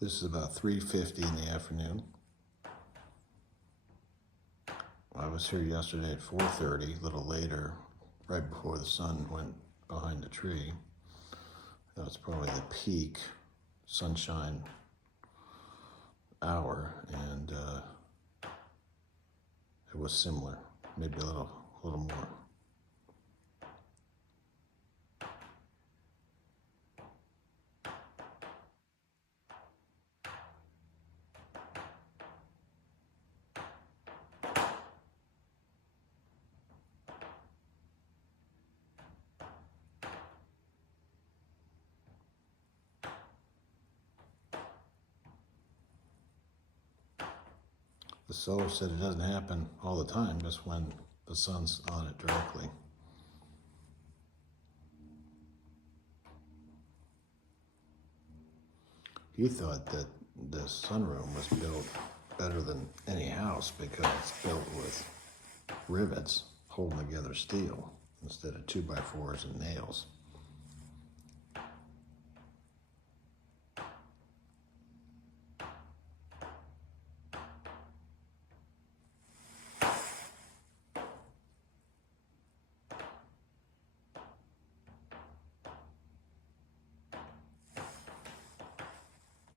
This is about 3:50 in the afternoon. I was here yesterday at 4:30, a little later, right before the sun went behind the tree. That was probably the peak sunshine hour, and it was similar, maybe a little more. The solar said it doesn't happen all the time, just when the sun's on it directly. He thought that the sunroom was built better than any house because it's built with rivets holding together steel instead of 2x4s and nails.